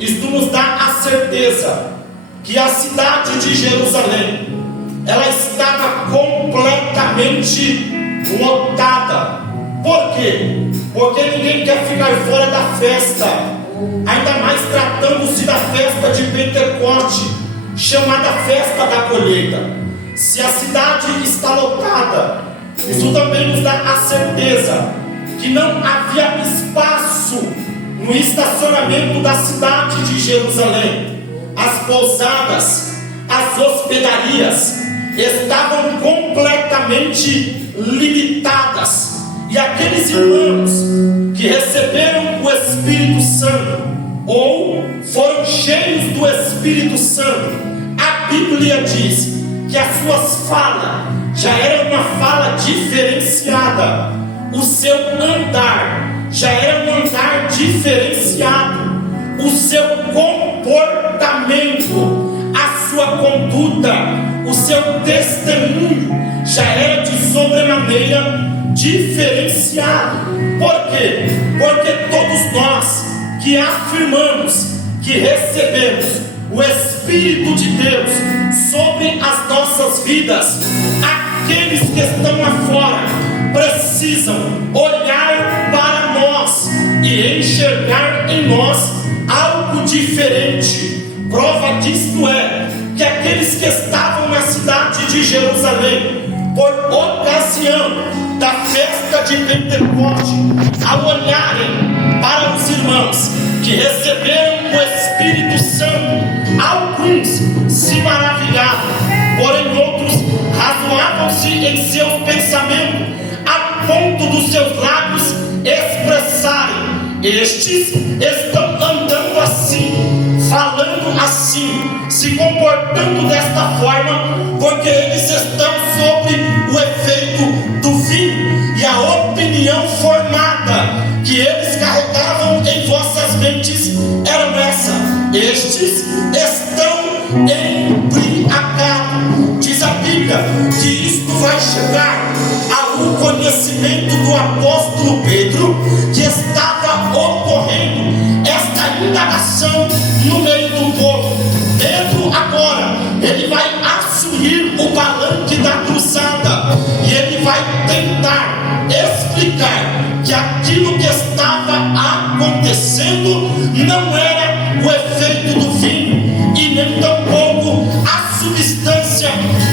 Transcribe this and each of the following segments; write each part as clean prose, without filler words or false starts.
isto nos dá a certeza que a cidade de Jerusalém, ela estava completamente lotada. Por quê? Porque ninguém quer ficar fora da festa, ainda mais tratando-se da festa de Pentecoste, chamada festa da colheita. Se a cidade está lotada, isso também nos dá a certeza que não havia espaço no estacionamento da cidade de Jerusalém. As pousadas, as hospedarias estavam completamente limitadas. E aqueles irmãos que receberam o Espírito Santo ou foram cheios do Espírito Santo, a Bíblia diz que as suas falas já era uma fala diferenciada, o seu andar já era um andar diferenciado, o seu comportamento, a sua conduta, o seu testemunho já era de sobremaneira diferenciado. Por quê? Porque todos nós que afirmamos que recebemos o Espírito de Deus sobre as nossas vidas, aqueles que estão lá fora precisam olhar para nós e enxergar em nós algo diferente. Prova disto é que aqueles que estavam na cidade de Jerusalém, por ocasião da festa de Pentecoste, ao olharem para os irmãos que receberam o Espírito Santo, alguns se maravilhavam, porém outros razoavam-se em seu pensamento, a ponto dos seus lábios expressarem: estes estão andando assim, falando assim, se comportando desta forma, porque eles estão sob o efeito do vinho. E a opinião formada que eles carregavam em vossas mentes era essa: estes estão embriagados. Diz a Bíblia que isto vai chegar ao conhecimento do apóstolo Pedro, que estava ocorrendo esta indagação no meio do povo. Pedro agora, ele vai assumir o palanque da cruzada e ele vai tentar explicar que aquilo que estava acontecendo não era o efeito do vinho e nem tampouco a substância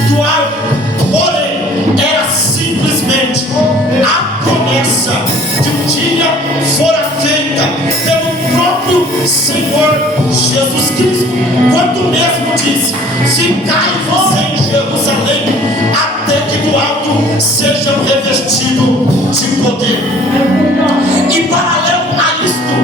do álcool, porém era simplesmente a promessa que um dia fora feita pelo próprio Senhor Jesus Cristo, quando mesmo disse: ficai-vos em Jerusalém até que do alto sejam revestidos de poder. E paralelo a isto,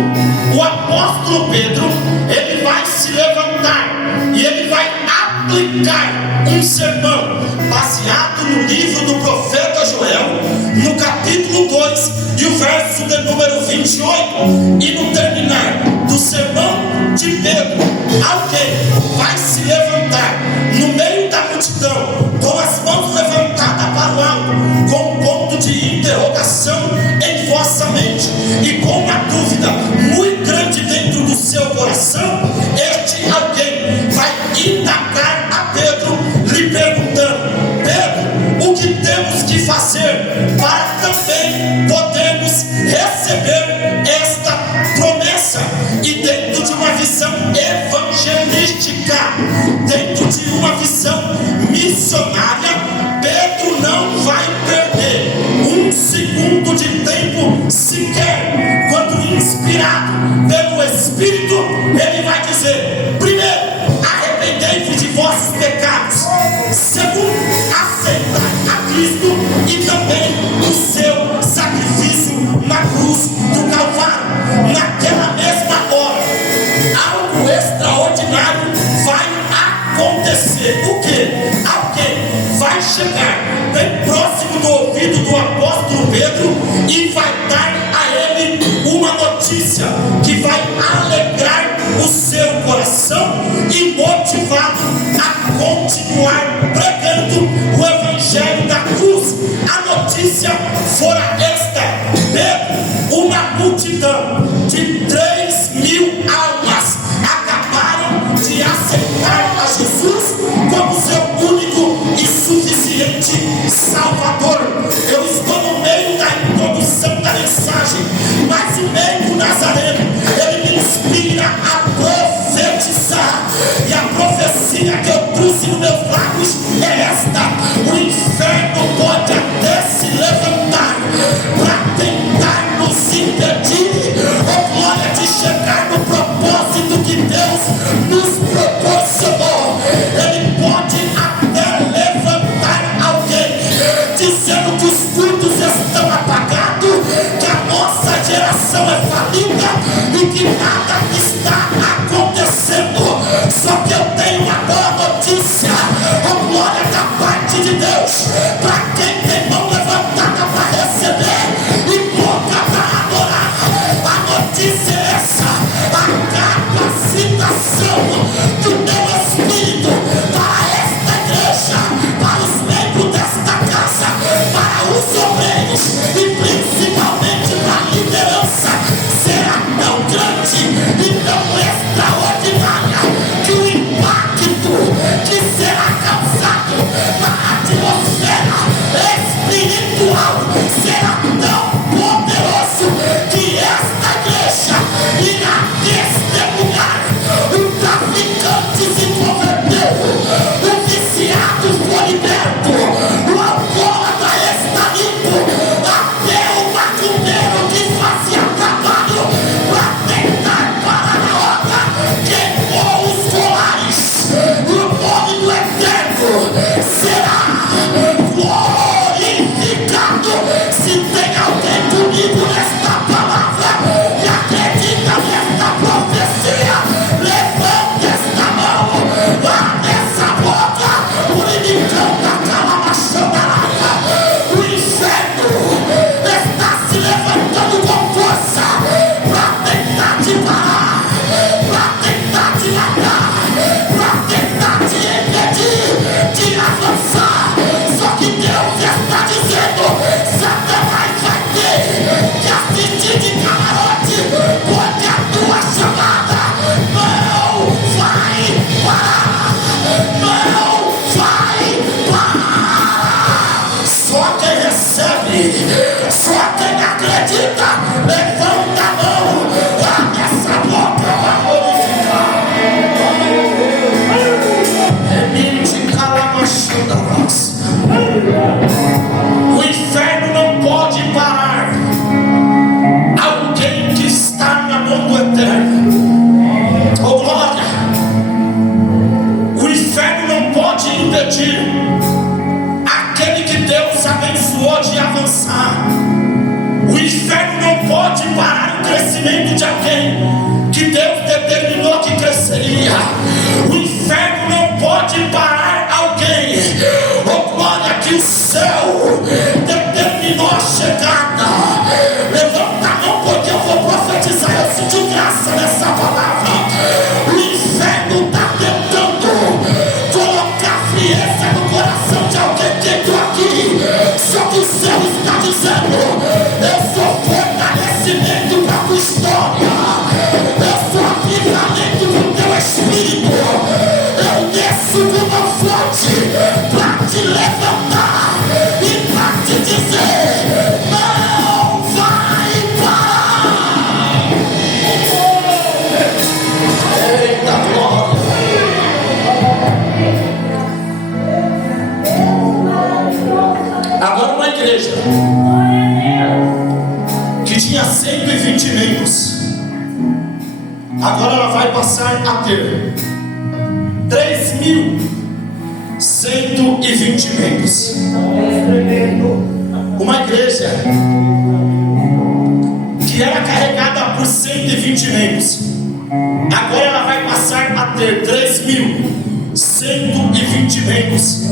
o apóstolo Pedro, ele vai se levantar e ele vai aplicar um sermão baseado no livro do profeta Joel, no capítulo 2 e o verso de número 28. E no terminar do sermão de Pedro, alguém vai se levantar no meio da multidão, com as mãos levantadas para o alto, com um ponto de interrogação em vossa mente e com uma dúvida muito grande dentro do seu coração. Este alguém vai indagar a Pedro, lhe perguntando: Pedro, o que temos que fazer para também podermos receber esta promessa? E dentro de uma visão evangelística, dentro de uma visão missionária, Pedro não vai perder um segundo de tempo sequer. Quando inspirado pelo Espírito, ele vai dizer: primeiro, arrependei-vos de vossos pecados; segundo, aceitai a Cristo e também o seu sacrifício na cruz do Calvário. Naquela mesma hora, algo extraordinário vai acontecer. O que? Alguém vai chegar bem próximo do ouvido do apóstolo Pedro e vai dar a ele uma notícia que vai alegrar o seu coração e motivá-lo a continuar pregando o evangelho da cruz. A notícia fora esta: Pedro, uma multidão de 3.000 almas mensagem, mas o meio nazareno, ele me inspira a profetizar. E a profecia que eu trouxe nos meus lábios é esta: o inferno pode até se levantar para tentar nos impedir, oh glória, de chegar no propósito que Deus nos proporcionou. Ele pode até levantar alguém dizendo que os cultos estão apagados, que a nossa geração é falida e que nada está acontecendo. Só que eu tenho uma boa notícia, oh glória, da parte de Deus, para quem tem mão levantada para receber e boca para adorar. A notícia é essa: a capacitação do meu Espírito para esta igreja, para os membros desta casa, para os obreiros e principalmente para a liderança, será tão grande e tão extraordinária que o impacto que será causado na atmosfera espiritual será tão poderoso que esta igreja irá testemunhar. O traficante se converteu, o viciado foi liberto, o alcoólatra está limpo, até o macumbeiro que fazia trabalho para tentar parar a obra queimou os colares. O nome do Eterno será glorificado. Se tem alguém comigo nesta palavra e acredita nesta profecia, levante esta mão, abre essa boca, por inimicão da calamaçandarada. O inferno está se levantando com força para tentar te parar, para tentar te matar, para tentar te impedir de avançar. Só que Deus está dizendo: Satanás vai ter que assistir de camarote, porque a tua chamada não vai parar, não vai parar. Só quem recebe, só quem acredita, levanta a mão, abre essa boca para glorificar. O inferno não pode parar alguém que está na mão do Eterno. Oh glória! O inferno não pode impedir aquele que Deus abençoou de avançar. O inferno não pode parar o crescimento de alguém que Deus determinou que cresceria. O inferno não pode parar alguém, oh glória, que o céu determinou a chegada. Levanta a mão, porque eu vou profetizar. Eu senti graça nessa palavra. O inferno está tentando colocar frieza no coração de alguém que entrou aqui. Só que o céu está dizendo: eu sou fortalecimento para a tua história, eu sou avivamento para o teu espírito. Eu desço com uma forte para te levantar e para te dizer: não vai parar. Eita glória! Agora uma igreja que tinha 120 membros, agora ela vai passar a ter 3.120 membros. Uma igreja que era carregada por 120 membros, agora ela vai passar a ter 3.120 membros.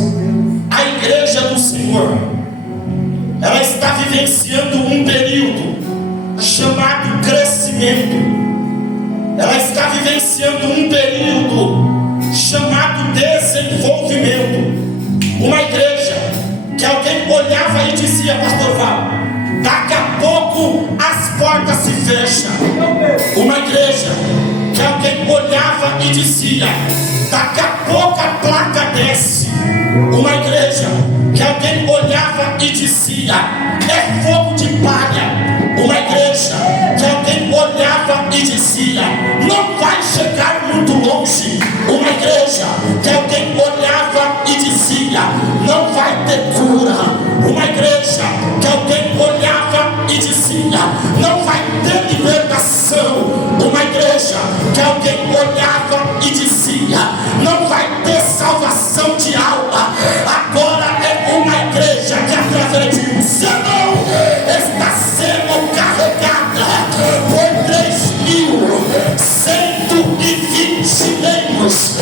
A igreja do Senhor, ela está vivenciando um período chamado crescimento. Ela está vivenciando um período chamado desenvolvimento. Uma igreja que alguém olhava e dizia: pastor Val, daqui a pouco as portas se fecham. Uma igreja que alguém olhava e dizia: daqui a pouco a placa desce. Uma igreja que alguém olhava e dizia: é fogo de palha. Uma igreja e dizia: não vai chegar muito longe. Uma igreja que alguém olhava e dizia: não vai ter cura. Uma igreja que alguém olhava e dizia: não vai ter libertação. Uma igreja que alguém olhava e dizia: não vai ter salvação de alma. Agora é uma igreja que através de unção está sendo carregada por 3.120 membros.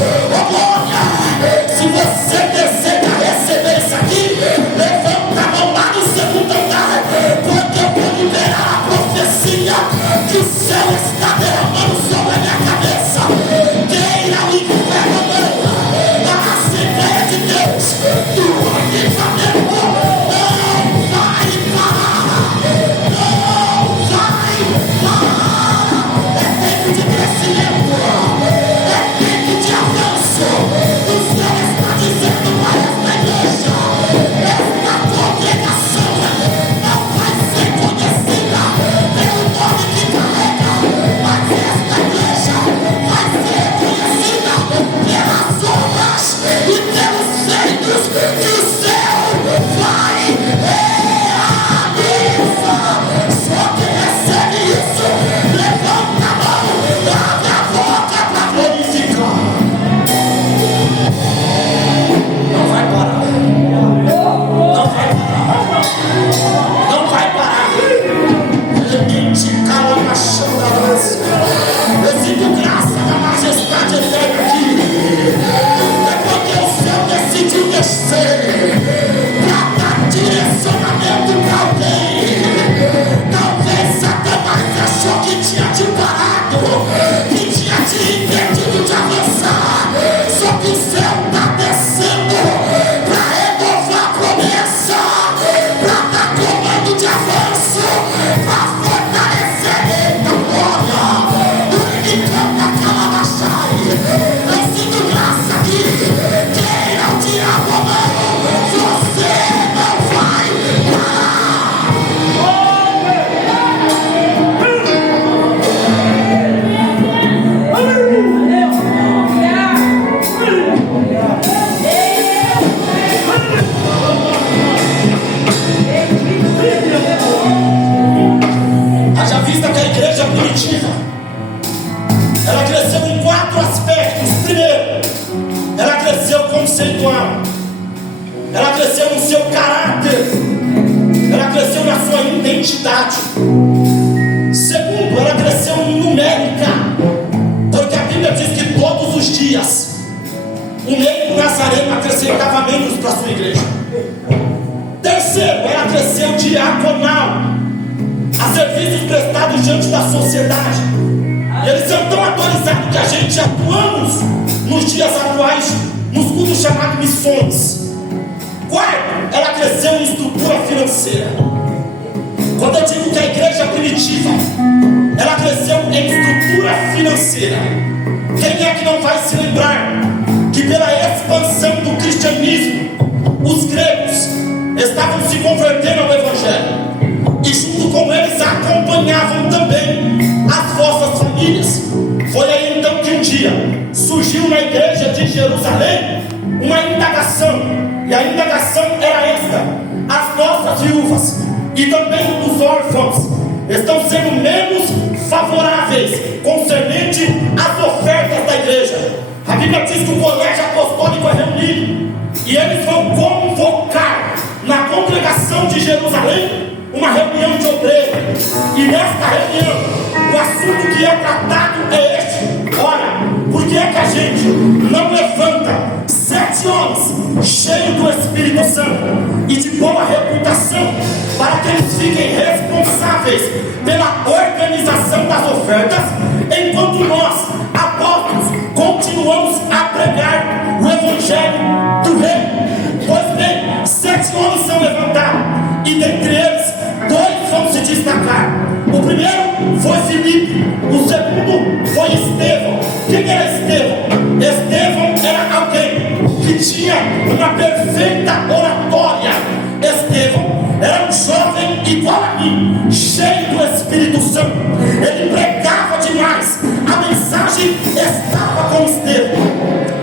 Olha, se você deseja receber isso aqui, levanta a mão lá no segundo andar, porque eu vou liberar a profecia que o céu está derramando sobre a minha cabeça. Queira o inferno não, a Assembleia de Deus, do avivamento não vai parar, não vai parar. É tempo de crescimento, é tempo de avanço. O céu está dizendo para esta igreja: esta congregação não vai ser conhecida pelo nome que carrega, mas esta igreja vai ser conhecida pelas obras e pelos feitos que o céu vai realizar. Só quem recebe isso, levanta a mão, abre a boca para glorificar. Não vai parar. Não vai parar. Não vai parar. Elemente cala na chão da graça. Eu sinto graça da majestade eterna aqui. É porque o céu decidiu descer para dar direcionamento para alguém. Talvez Satanás achou que tinha te parado, que tinha te impedido de avançar. Só que o céu está descendo para renovar a promessa, para dar comando de avanço, para fortalecer. Eita glória! Ele canta aquela baixaria. Eu sinto graça aqui. Queira o diabo ou não, você não vai parar. Haja vista que a igreja primitiva, ela cresceu em 4 aspectos. Primeiro, ela cresceu conceitual, ela cresceu no seu caráter, ela cresceu na sua identidade. Segundo, ela cresceu numérica, porque a Bíblia diz que todos os dias o meio nazareno acrescentava membros para a sua igreja. Terceiro, ela cresceu diaconal, a serviços prestados diante da sociedade. E eles são tão atualizados que a gente atuamos nos dias atuais nos cultos chamados missões. Quarto, ela cresceu em estrutura financeira. Quando eu digo que a igreja primitiva, ela cresceu em estrutura financeira, quem é que não vai se lembrar que pela expansão do cristianismo, os gregos estavam se convertendo ao evangelho, e junto com eles acompanhavam também as vossas famílias. Foi aí então que um dia surgiu na igreja de Jerusalém uma indagação, e a indagação era esta: as nossas viúvas e também os órfãos estão sendo menos favoráveis concernente às ofertas da igreja. A Bíblia diz que o colégio apostólico é reunido e eles vão convocar na congregação de Jerusalém uma reunião de obreiros. E nesta reunião, o assunto que é tratado é este: ora, por que é que a gente não levanta 7 homens cheios do Espírito Santo e de boa reputação, para que eles fiquem responsáveis pela organização das ofertas, enquanto nós, apóstolos, continuamos a pregar o Evangelho do Reino? Pois bem, 7 homens são levantados, e dentre eles 2 vão se destacar. O primeiro foi Filipe, o segundo foi Estevão. Quem era Estevão? Estevão era alguém que tinha uma perfeita oratória. Estevão era um jovem igual a mim, cheio do Espírito Santo. Ele pregava demais. cidade estava com Estevão.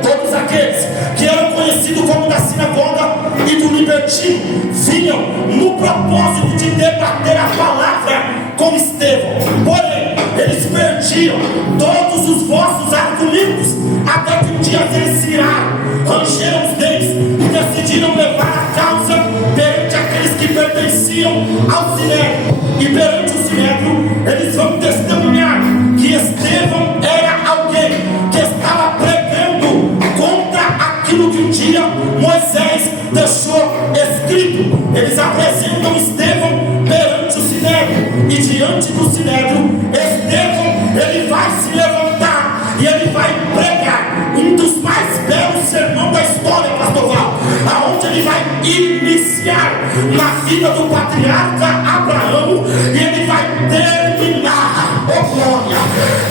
Todos aqueles que eram conhecidos como da sinagoga e do libertino vinham no propósito de debater a palavra com Estevão. Porém, eles perdiam todos os vossos argumentos, até que um dia eles se iraram, rangeram os dentes e decidiram levar a causa perante aqueles que pertenciam ao Sinédrio. E perante o Sinédrio, eles vão testemunhar que Estevão era alguém que estava pregando contra aquilo que um dia Moisés deixou escrito. Eles apresentam Estevão perante o Sinédrio, e diante do Sinédrio, Estevão ele vai se levantar e ele vai pregar um dos mais belos sermões da história, pastor Val, aonde ele vai iniciar na vida do patriarca Abraão e ele vai terminar, oh glória,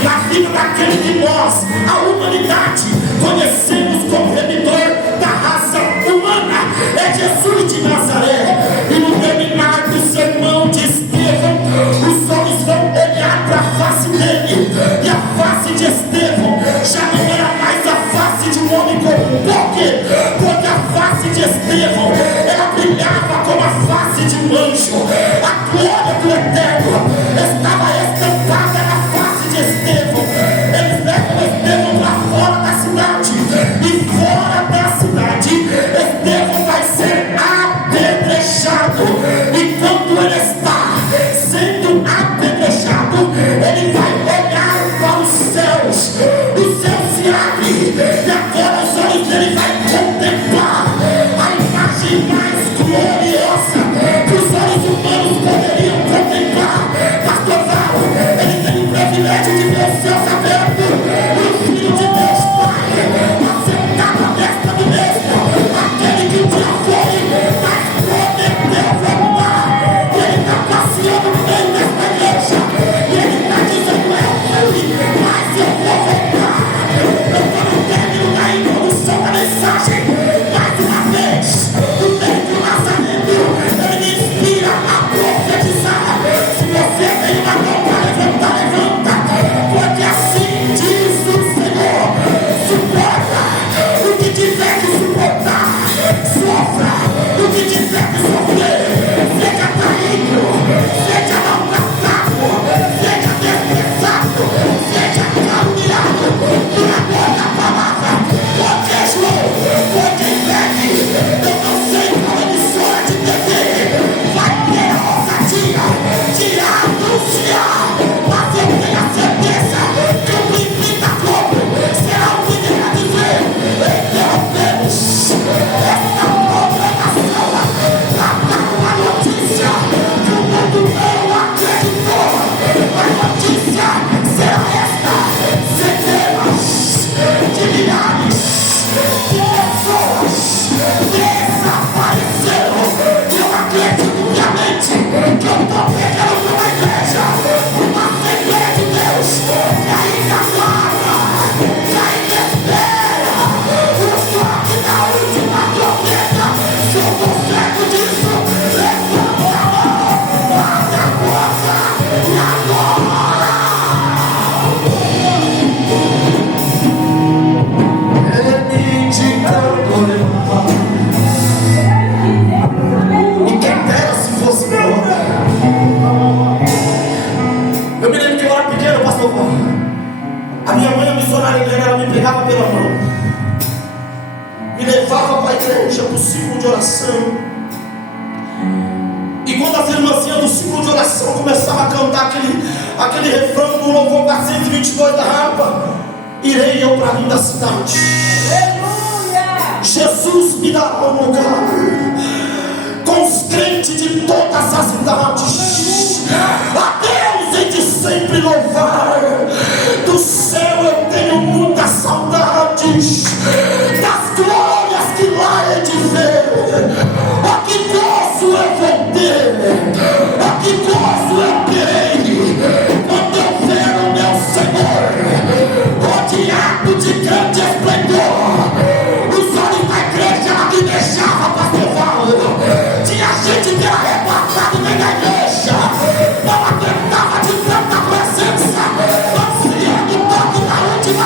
na vida daquele que nós, a humanidade, conhecemos como remidor da raça humana, é Jesus de Nazaré. E no terminar do sermão de Estevão, os homens vão olhar para a face dele, e a face de Estevão já não era mais a face de um homem comum. Por quê? Porque a face de Estevão ela brilhava como a face de um anjo. A glória do Eterno estava estampada na face de Estevão. Eles levam Estevão para fora da cidade, e fora da cidade Estevão vai ser apedrejado. E quando ele está sendo apedrejado, ele vai olhar para os céus se abrem, e agora os olhos dele vai contemplar a imagem mais gloriosa que os olhos humanos poderiam contemplar. Pastor Val, ele tem o privilégio de ver os céus abertos, o Filho de Deus Pai assentado à destra do mesmo, aquele que já foi, mas prometeu voltar. E ele está passeando no meio desta igreja, e ele está dizendo: eu fui, mas eu vou voltar. Eu estou no término da introdução da mensagem. Mais uma vez, o Pedro Nazareno, ele me inspira a profetizar. Se você tem uma mão para levantar, levanta, porque assim diz o Senhor: suporta o que tiver que suportar, sofra o que tiver que sofrer, seja traído, seja maltratado, seja desprezado, seja caluniado, por amor da palavra, porque João, porque Bebe, eu não sei qual emissora de TV vai ter a ousadia de anunciar, mas eu tenho a certeza que o príncipe da Globo será o primeiro a dizer: interrompemos esta programação para dar uma notícia que o mundo não acreditou. A notícia será esta: centenas de milhares de pessoas desapareceram. E eu acredito piamente que eu estou pregando numa igreja, uma Assembleia de Deus, que ainda guarda, que ainda espera o toque da última trombeta. Se eu estou certo disso, levanta a mão, abre a porta e agora. Ele indicando levar. E quem dera se fosse pior. Eu me lembro que eu era pequeno, pastor Paulo. A minha mãe, a missionária igreja, ela me pegava pela mão, me levava para a igreja, para o ciclo de oração. E quando as irmãzinhas do ciclo de oração começavam a cantar aquele refrão do louvor 422 da harpa: irei eu para a linda cidade, Jesus me dará um lugar com os crentes de todas as idades. A Deus hei de sempre louvar. Do céu eu tenho muitas saudades, das glórias que lá hei de ver. Ó que gozo eu vou ter, ó que gozo eu terei, quando eu ver o meu Senhor rodeado de grande esplendor. Os olhos da igreja ela me deixava, pastor Paulo. Tinha gente que era arrebatado dentro da igreja, não aguentava de tanta presença. Ansiando o toque da última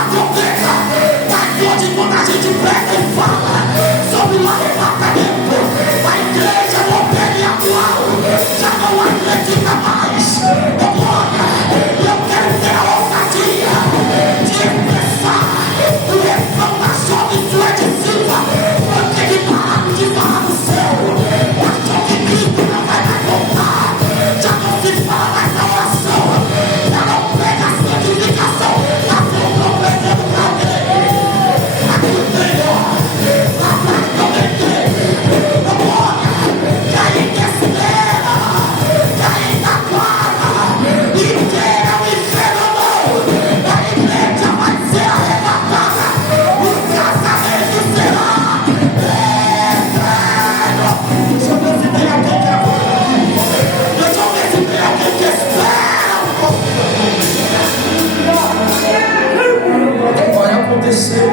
descer.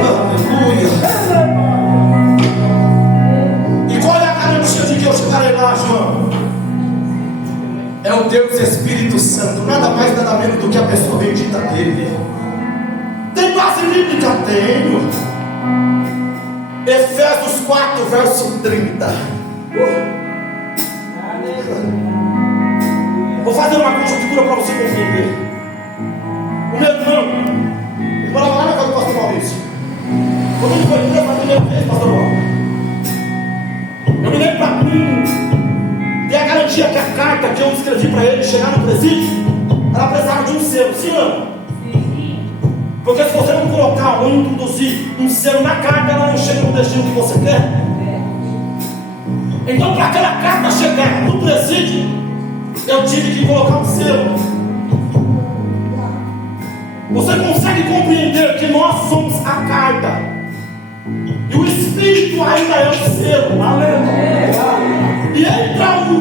Aleluia. E qual é a garantia de que eu chegarei lá, João? É o Deus Espírito Santo, nada mais nada menos do que a pessoa bendita dele. Tem base bíblica? Tenho. Efésios 4, verso 30. Vou fazer uma conjuntura para você compreender. O meu irmão, ele morava lá na casa do pastor Maurício. Quando ele foi preso na primeira vez, pastor Maurício, eu me lembro para mim, ter a garantia que a carta que eu escrevi para ele chegar no presídio, ela precisava de um selo, sim ou não? Porque se você não colocar ou introduzir um selo na carta, ela não chega no destino que você quer. Então, para aquela carta chegar no presídio, eu tive que colocar um selo. Você consegue compreender que nós somos a carta e o Espírito ainda é o selo? Aleluia. E entra o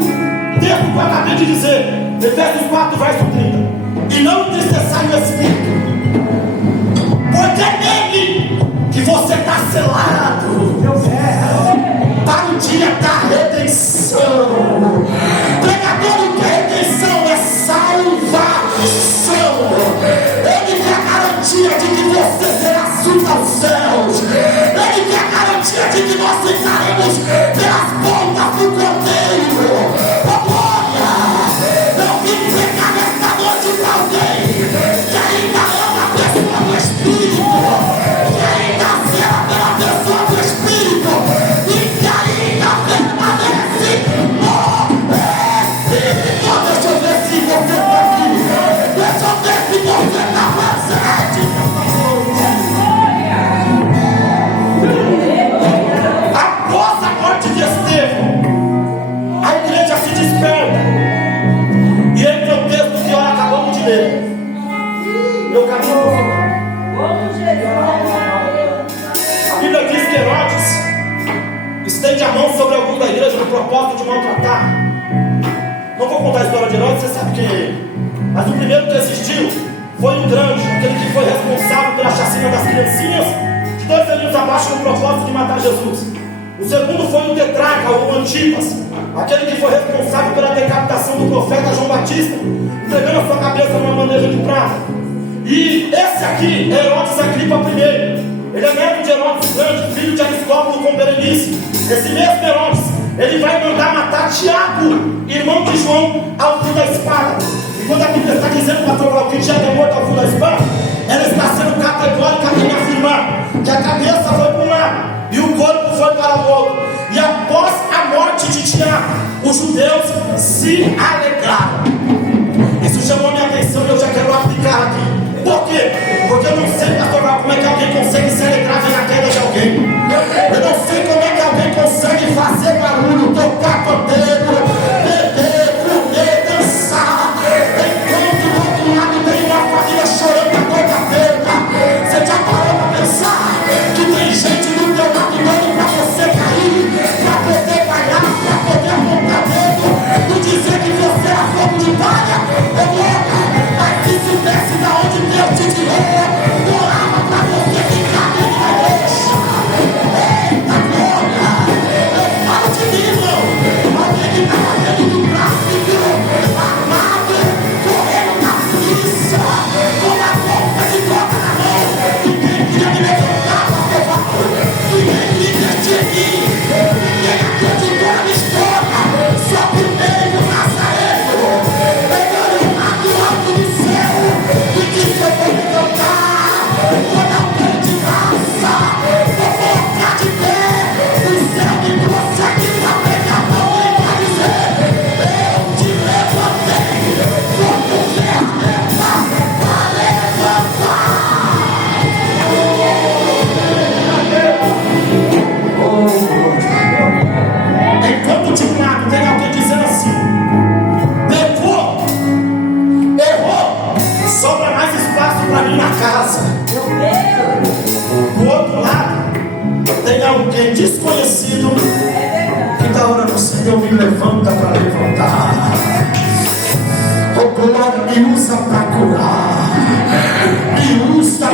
texto que eu acabei de dizer, Efésios 4, verso 30. E não necessário o Espírito, porque é nele que você está selado para o dia da redenção. Pregador, do que a redenção é salvação. Ele quer a garantia de que você será assunto aos céus. Ele quer a garantia de que nós entraremos pelas portas do Cordeiro. Oh, glória! Eu vim pregar nesta noite para alguém que ainda ama a pessoa do Espírito, que ainda zela pela pessoa do Espírito e que ainda permanece no Espírito. Deixa eu ver se você está aqui. Deixa eu ver se você está presente. Após a morte de Estevão, a igreja se desperta. E entra o texto que nós acabamos de ler. Meu caminho para o final. A Bíblia diz que Herodes estende a mão sobre alguns da igreja no propósito de maltratar. Não vou contar a história de Herodes, você sabe quem é ele. Mas o primeiro que existiu foi o grande, aquele que foi responsável pela chacina das criancinhas de 2 aninhos abaixo no propósito de matar Jesus. O segundo foi o tetrarca, ou Antipas, aquele que foi responsável pela decapitação do profeta João Batista, entregando a sua cabeça numa bandeja de prata. E esse aqui é Herodes Agripa I. Ele é neto de Herodes Grande, filho de Aristóbulo com Berenice. Esse mesmo Herodes, ele vai mandar matar Tiago, irmão de João, ao fio da espada. E quando a Bíblia está dizendo, pastor Paulo, que Tiago é morto ao fio da espada, ela está sendo categórica em afirmar que a cabeça foi para um lado e o corpo foi para o outro. E após a morte de Tiago, os judeus se alegraram. Isso chamou minha atenção e eu já quero aplicar aqui. Por quê? Porque eu não sei, pastor Paulo, como é que alguém consegue se alegrar na queda de alguém. Eu não sei como é que alguém consegue fazer barulho, tocar pandeiro, beber, comer, dançar, enquanto do outro lado tem uma família chorando a dor da perda. Você já parou para pensar que tem gente do teu lado dando para você cair, para poder falhar, para poder apontar dedo, não dizer que você era fogo de palha? Mas se soubesse de onde Deus te tirou, orava para você ficar dentro da igreja. Eita glória! Eu falo de mim, irmão. Alguém que estava dentro do tráfico, armado, correndo na polícia, com a boca de droga na mão. Ninguém queria me levantar, pastor Paulo. Ninguém queria investir em mim. Ninguém acreditou na minha história. Só por meio do Nazareno. Pegando um lado alto do céu. E disse: eu vou me cantar. Vou dar um grito de graça. Vou colocar de pé. O céu me trouxe aqui para pegar a mão e para dizer: eu te levantei. Como ferramenta para levantar. Enquanto de um lado tem alguém dizendo assim: pecou, errou, sobra mais espaço para mim na casa. Do outro lado tem alguém desconhecido que está orando: Senhor, me levanta para levantar. Oh glória, me usa para curar, me usa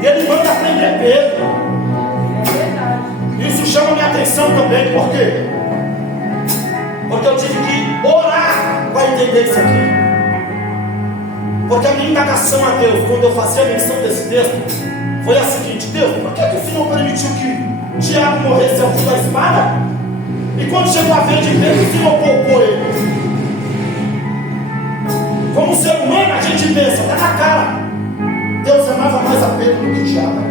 E ele manda prender Pedro. Isso chama minha atenção também. Por quê? Porque eu tive que orar para entender isso aqui. Porque a minha indagação a Deus, quando eu fazia a menção desse texto, foi a seguinte: Deus, por que o Senhor permitiu que Tiago morresse ao fio da espada? E quando chegou a vez de Pedro, o Senhor poupou ele? Como ser humano, a gente pensa, está na cara, Deus amava mais a Pedro do que Tiago.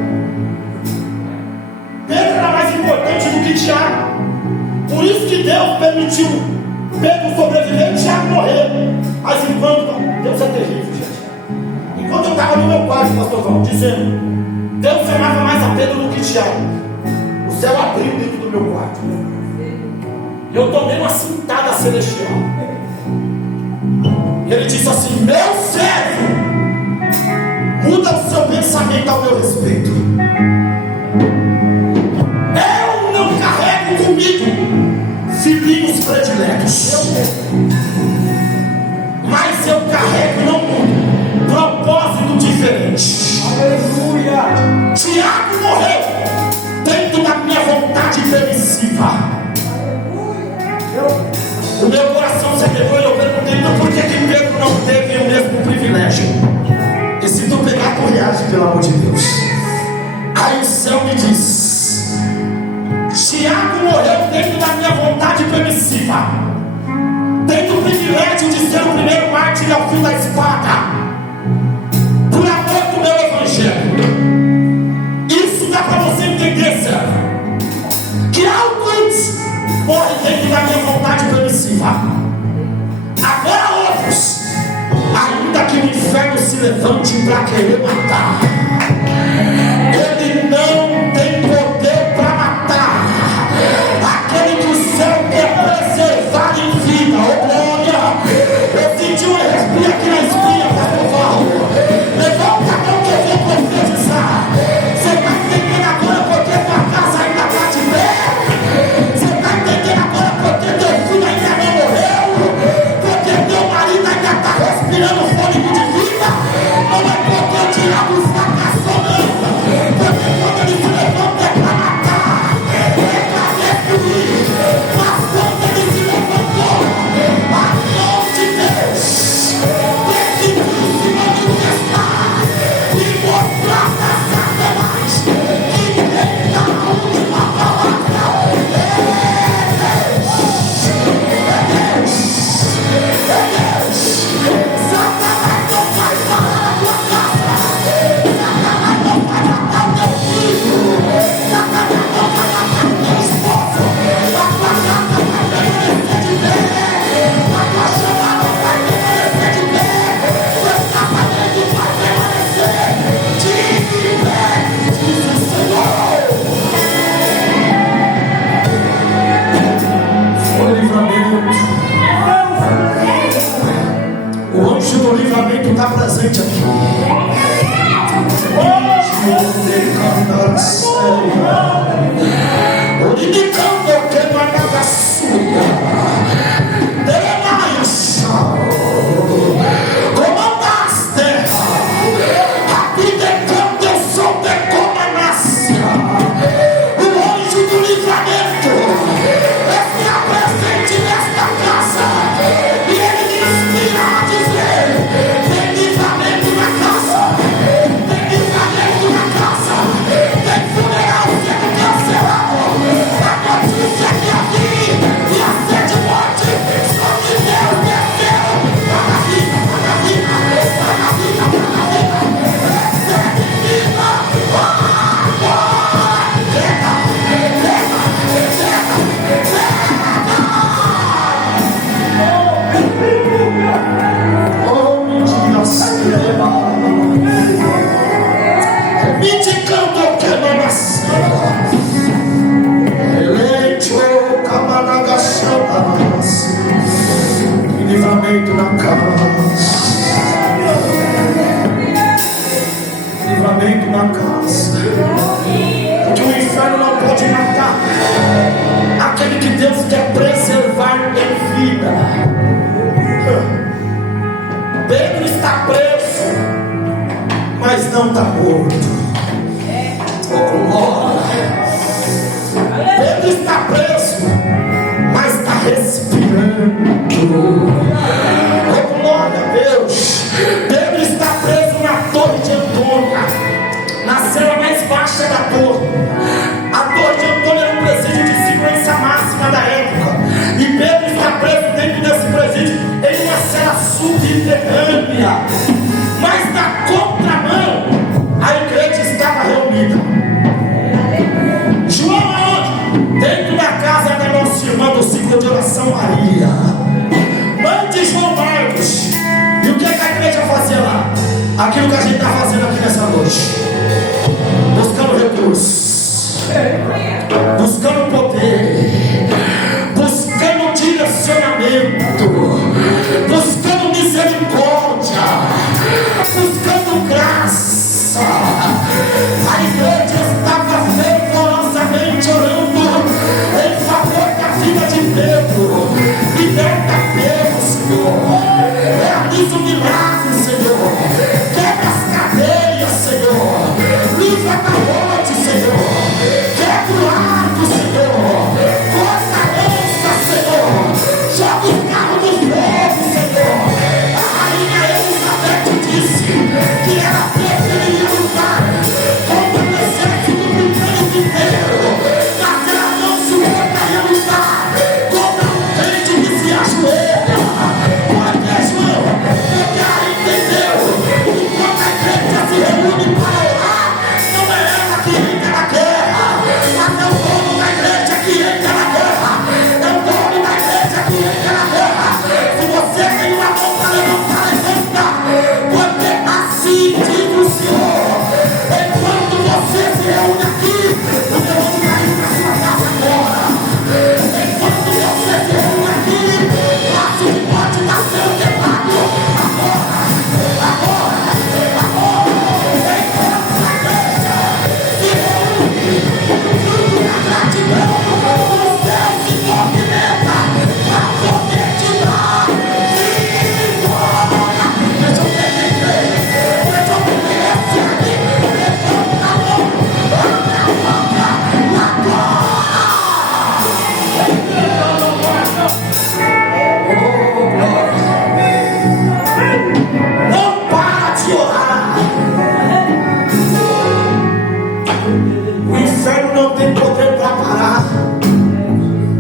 Pedro era mais importante do que Tiago. Por isso que Deus permitiu Pedro sobreviver e Tiago morrer. Mas enquanto, Deus é terrível, gente. Enquanto eu estava no meu quarto, pastor Val, dizendo, Deus amava mais a Pedro do que Tiago, o céu abriu dentro do meu quarto. Eu tomei uma cintada celestial. E ele disse assim: meu servo, muda o seu pensamento ao meu respeito. Eu não carrego comigo filhinhos prediletos, mas eu carrego no mundo propósito diferente. Aleluia! Tiago morreu dentro da minha vontade permissiva. O meu coração se alegrou e eu perguntei: então por que Pedro não teve o mesmo privilégio? E se tu pegar, tu reage, pelo amor de Deus. Aí o céu me diz: Tiago morreu dentro da minha vontade permissiva, tendo o privilégio de ser o primeiro mártir ao fio da espada, por amor do meu evangelho. Isso dá para você entender, servo, que alguns morrem dentro da minha vontade permissiva. Agora outros, ainda que o inferno se levante para querer matar, ele não tem poder para matar aquele que o céu quer preservar em vida. Oh glória! Eu senti um respiro aqui na espinha, pastor Paulo. Levanta a mão que eu vou profetizar. Você está entendendo agora porque tua casa ainda está de pé? Você está entendendo agora porque teu filho ainda não morreu? Porque teu marido ainda está respirando fôlego de vida? Não é porque o diabo fracassou, não. Porque quando ele se levanta é para matar, é para destruir. Mas quando ele se levantou, a mão de Deus decidiu se manifestar e mostrar para Satanás que ele dá a última palavra. Satanás não vai parar a tua casa. Satanás não vai matar o teu filho. Satanás não vai matar o teu esposo. A tua casa vai permanecer de pé. A tua chamada vai permanecer de pé. Teu casamento vai permanecer de pé. Diz o Senhor. O livramento. O anjo do livramento está presente aqui. Livramento na casa. Livramento na casa. Que o inferno não pode matar aquele que Deus quer preservar em vida. Pedro está preso, mas não está morto. baixa da dor. A dor de Antônio era um presídio de segurança máxima da época. E Pedro está preso dentro desse presídio em uma cela subterrânea. Mas na contramão, a igreja estava reunida. João aonde? Dentro da casa da nossa irmã do ciclo de oração Maria, mãe de João Marcos. E o que a igreja fazia lá? Aquilo que a gente está fazendo aqui nessa noite, buscando recursos, buscando poder, buscando direcionamento, buscando misericórdia, buscando graça. A igreja estava fervorosamente orando em favor da vida de Pedro. Liberta Pedro, Senhor. Realiza o milagre, Senhor. Quebra as cadeias, Senhor. Livra da morte, Senhor. Quebra o arco, Senhor. Corta a lança, Senhor. Joga o carro do fogo, Senhor. A rainha Elizabeth disse que ela preferiria lutar contra o exército britânico inteiro, mas ela não suportaria lutar contra um crente que se ajoelha. Porque, João, porque ela entendeu que quando a igreja se reúne para orar, não é ela que entra na guerra, mas é o dono da igreja que entra na guerra. É o dono da igreja que entra na guerra. Se você tem uma mão para levantar, levanta, porque assim diz o Senhor. Enquanto você se reúne aqui, o demônio vai ir para sua casa agora. Enquanto você se reúne aqui, nosso pode estar sendo quebrado agora. Enquanto a igreja se reúne, fruto da gratidão, o céu se movimenta para poder te dar vitória. Deixa eu ver quem crê. Deixa eu ver esse aqui. Levanta a mão. Abre a boca. Agora. Não para de orar. O inferno não tem poder para parar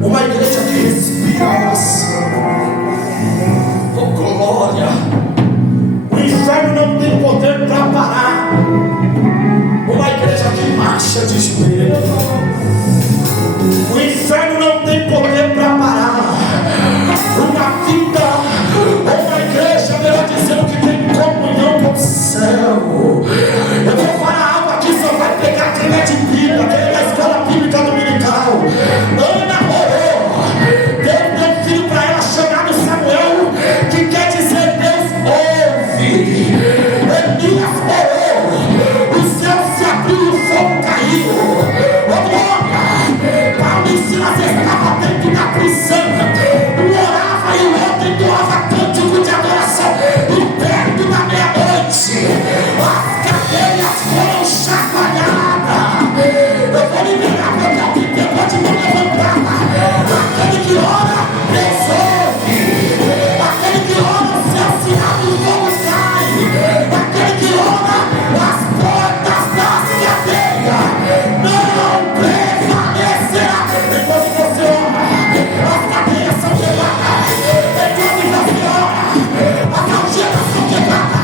uma igreja que respira oração. Oh, glória. O inferno não tem poder para parar uma igreja que marcha de joelho. O inferno não tem poder para parar uma vida, uma igreja, melhor dizendo, que tem comunhão com o céu. Eu vou falar algo aqui, só vai pegar quem é de Bíblia, quem é da escola bíblica dominical. Ana orou, Deus deu um filho para ela chamado Samuel, que quer dizer Deus ouve. Elias orou, o céu se abriu e o fogo caiu. Oh, glória! Paulo e Silas estavam dentro da prisão, um orava e o outro entoava cântico de adoração, e perto da meia-noite as cadeias foram chacoalhadas. Eu vou liberar porque alguém pegou de mão levantada. Aquele que ora, Deus ouve. Aquele que ora, o céu se abre e o fogo cai. Aquele que ora, as portas das cadeias não prevalecerá. Enquanto você ora, as cadeias são quebradas. Enquanto você ora, as algemas são quebradas.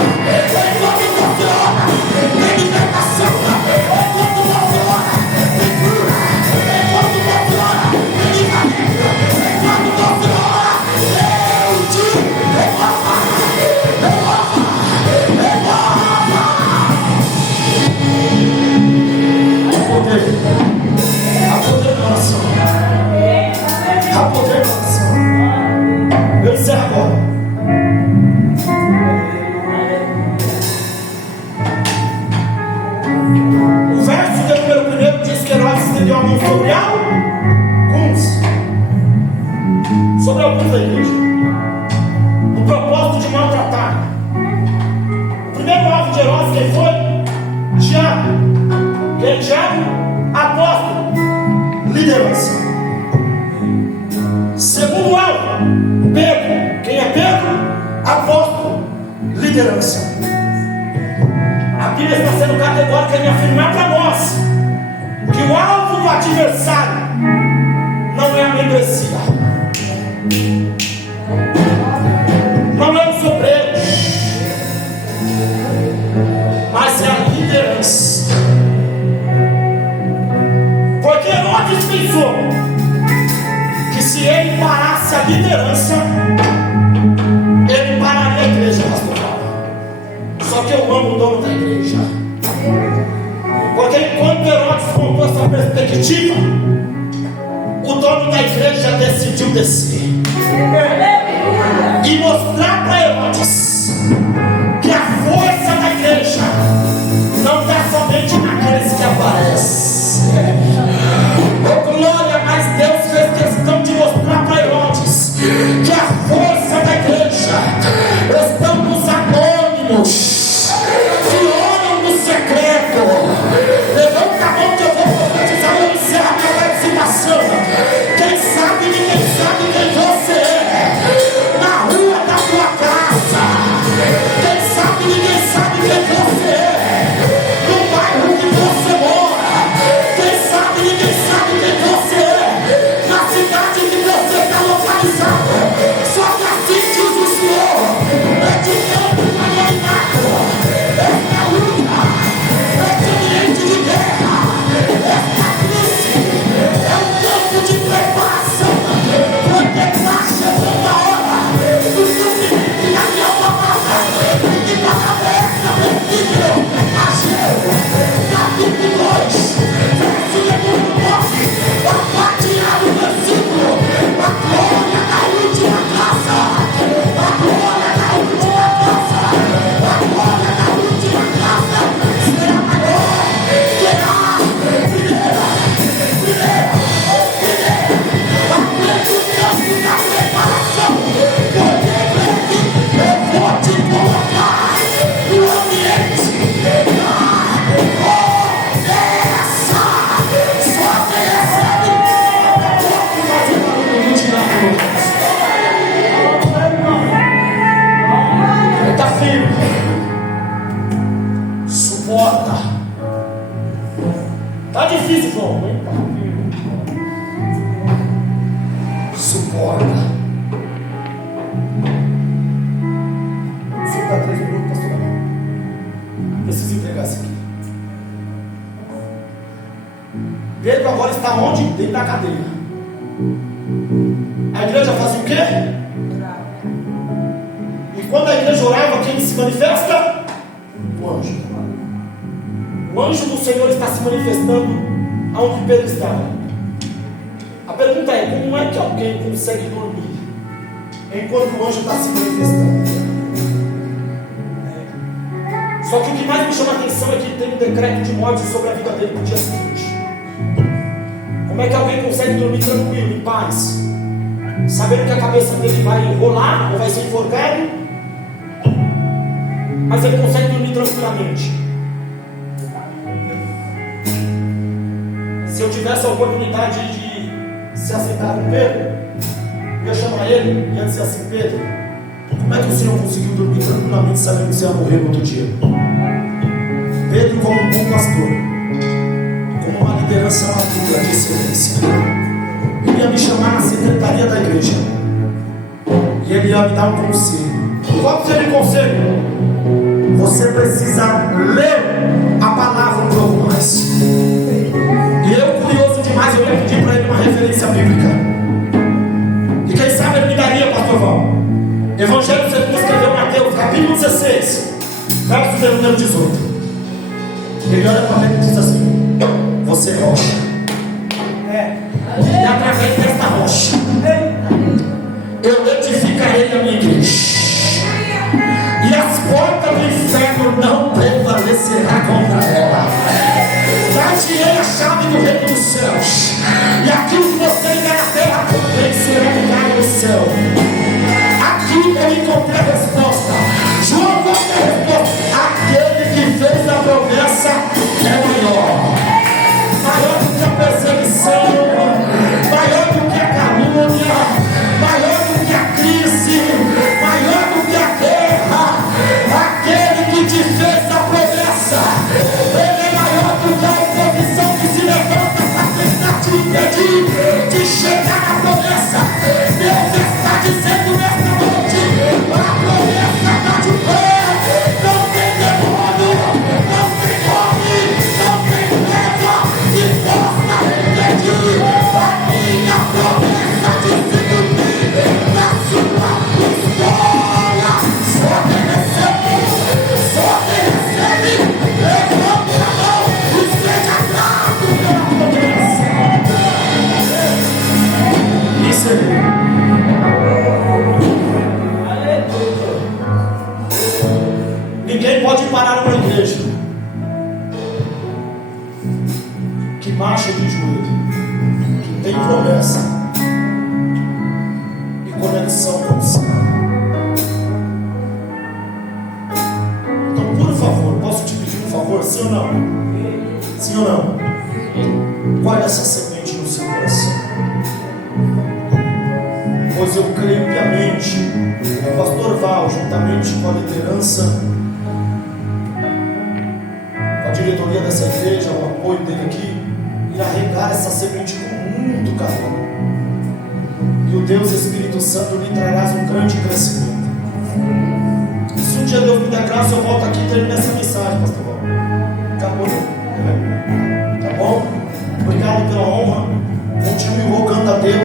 Enquanto você ora, tem libertação. Enquanto você ora, tem cura. Enquanto você ora, tem livramento. Enquanto você ora, Deus te renova. Renova. Renova. Há poder. Há poder na oração. Há poder na oração. Eu encerro agora. O verso de número 1 diz que Herodes estendeu a mão sobre alguns, da igreja, no propósito de maltratar. O primeiro alvo de Herodes, quem foi? Tiago. Quem é Tiago? Apóstolo. Liderança. Segundo alvo, Pedro. Quem é Pedro? Apóstolo. Liderança. A Bíblia está sendo categórica em afirmar para nós profecia. Não é os obreiros, mas é a liderança. Porque Herodes pensou que se ele parasse a liderança, ele pararia a igreja pastoral. Só que eu amo o dono da igreja. Porque enquanto Herodes montou essa perspectiva, o dono da igreja decidiu descer e mostrar para Herodes que a força da igreja não está somente naqueles que aparecem. Oh glória, mas Deus fez questão de mostrar para Herodes que a força da igreja está nos anônimos, que oram no secreto. Levanta a mão que eu vou profetizar, eu encerro a minha participação. Quem sabe, ninguém sabe quem você é na rua da tua casa. Quem sabe, ninguém sabe quem você é no bairro que você mora. Quem sabe, ninguém sabe quem você é na cidade que você está localizado. Só que assim diz o Senhor: é de tempo para anonimato, esta luta, este ambiente de guerra, esta crise é um tempo de preparação, porque está chegando a hora do cumprimento da minha palavra. E que palavra é essa, meu filho? Ageu, capítulo 2, verso número 9, a parte A do versículo: a glória da última casa, a glória da última casa, a glória da última casa será maior que a primeira. Aguenta o tempo da preparação, porque eu vou te colocar no ambiente. Obedece, só obedece a mim. Pouco mais eu vou tirar a tá firme, suporta. Tá difícil, João, hein? Tá firme. Suporta. Você dá 3 minutos, pastor. Preciso entregar isso aqui. Pedro agora está onde? Dentro da cadeia. A igreja fazia o quê? E quando a igreja orava, quem se manifesta? O anjo. O anjo do Senhor está se manifestando aonde Pedro estava. A pergunta é: como é que alguém consegue dormir enquanto o anjo está se manifestando? Só que o que mais me chama a atenção é que tem um decreto de morte sobre a vida dele no dia seguinte. Como é que alguém consegue dormir tranquilo, em paz, sabendo que a cabeça dele vai rolar ou vai ser enforcado, mas ele consegue dormir tranquilamente? Se eu tivesse a oportunidade de se assentar com Pedro, eu ia chamar ele e ia dizer assim: Pedro, como é que o Senhor conseguiu dormir tranquilamente sabendo que você ia morrer no outro dia? Pedro, como um bom pastor, como uma liderança madura de excelência, ele ia me chamar na secretaria da igreja e ele ia me dar um conselho. Qual seria o conselho? Você precisa ler a palavra um pouco mais. E eu, curioso demais, eu ia pedir para ele uma referência bíblica. E quem sabe ele me daria, pastor Val. Evangelho segundo escreveu Mateus, capítulo 16, verso número 18. Ele olha para ele e diz assim: você é rocha. E através desta rocha eu edificarei a minha igreja, e as portas do inferno não prevalecerá contra ela. Dar-te-ei a chave do reino dos céus, e aquilo que você ligar na terra também será ligado no céu. Aqui eu encontrei a resposta. João, qual é a resposta? Aquele que fez a promessa é maior. Maior do que a perseguição, maior do que a calúnia, maior do que a crise, maior do que a guerra. Aquele que te fez a promessa, que marcha de joelho, que tem promessa e conexão com o céu. Então, por favor, posso te pedir um favor? Sim ou não? Sim ou não? Guarde essa semente no seu coração, pois eu creio piamente que o pastor Val, juntamente com a liderança, a diretoria dessa igreja, o apoio dele aqui, irá regar essa semente com muito carinho. E o Deus Espírito Santo lhe trará um grande crescimento. E se um dia Deus me der graça, eu volto aqui e termino essa mensagem, pastor Val. Acabou, tá bom? Obrigado pela honra. Continue rogando a Deus.